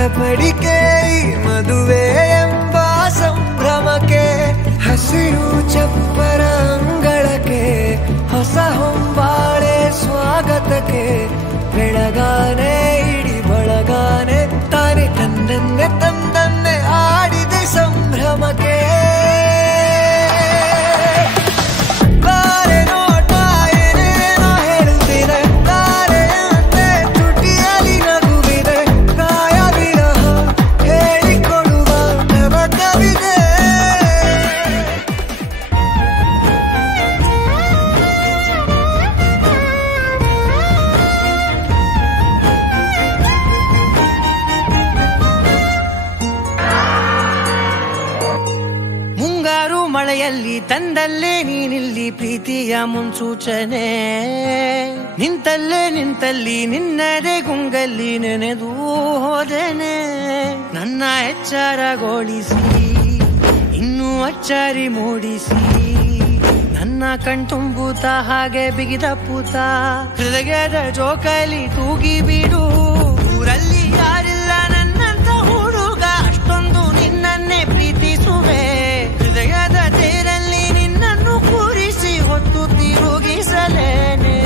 ಸಪಡಿಕೆ ಮದುವೆ ಎಂಬ ಸಂಭ್ರಮಕ್ಕೆ ಹಸಿರು ಚಪ್ಪರ ಅಂಗಳಕ್ಕೆ ಹೊಸ ಹೊಂಬಾಳೆ ಸ್ವಾಗತಕ್ಕೆ ಬೆಳಗಾನೆ ಇಡಿ ಬಳಗಾನೆ ತಾನೆ ತಂದನ್ನೆ ತಂದನ್ನೆ ಆಡಿದೆ ಸಂಭ್ರಮಕ್ಕೆ ಮಳೆಯಲ್ಲಿ ತಂದಲ್ಲೇ ನೀನಿಲ್ಲಿ ಪ್ರೀತಿಯ ಮುನ್ಸೂಚನೆ ನಿಂತಲ್ಲೇ ನಿಂತಲ್ಲಿ ನಿನ್ನದೇ ಗುಂಗಲ್ಲಿ ನೆನೆದು ಹೋದೆನೆ ನನ್ನ ಎಚ್ಚರಗೊಳಿಸಿ ಇನ್ನೂ ಅಚ್ಚರಿ ಮೂಡಿಸಿ ನನ್ನ ಕಣ್ತುಂಬುತ್ತ ಹಾಗೆ ಬಿಗಿದ ಪೂತ ಹೃದಯದ ಜೋಕಾಲಿ ತೂಗಿ ಬಿಡು ಊರಲ್ಲಿ ಯಾರಿಲ್ಲ ನನ್ನಂತ ಹುಡುಗ ಅಷ್ಟೊಂದು ನಿನ್ನನ್ನೇ ಪ್ರೀತಿಸುವೆ ಹೃದಯದ ತೇರಲ್ಲಿ ನಿನ್ನನ್ನು ಕೂರಿಸಿ ಹೊತ್ತು ತಿರುಗಿಸಲೇನೆ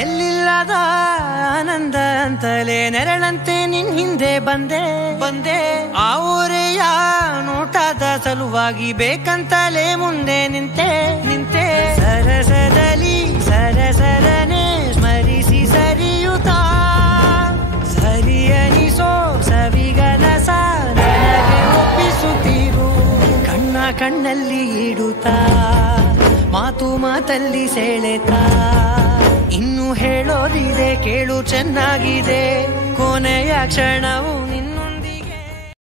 ಎಲ್ಲಿಲ್ಲದ ಆನಂದ ಅಂತಲೇ ನೆರಳಂತೆ ನಿನ್ ಹಿಂದೆ ಬಂದೆ ಆ ಊರೆಯ ನೋಟದ ಸಲುವಾಗಿ ಬೇಕಂತಲೇ ಮುಂದೆ ನಿಂತೆ ಸರಸದಲ್ಲಿ ಸರಸರನೆ ಸ್ಮರಿಸಿ ಸರಿಯುತ್ತಾ ಸರಿಯನಿಸೋ ಸವಿಗನಸ ನನಗೆ ಒಪ್ಪಿಸುತ್ತೀರು ಕಣ್ಣಲ್ಲಿ ಇಡುತ್ತಾ ಮಾತಲ್ಲಿ ಸೆಳೆತಾ ಇನ್ನು ಹೇಳೋದಿದೆ ಕೇಳು ಚೆನ್ನಾಗಿದೆ ಕೊನೆಯ ಕ್ಷಣವು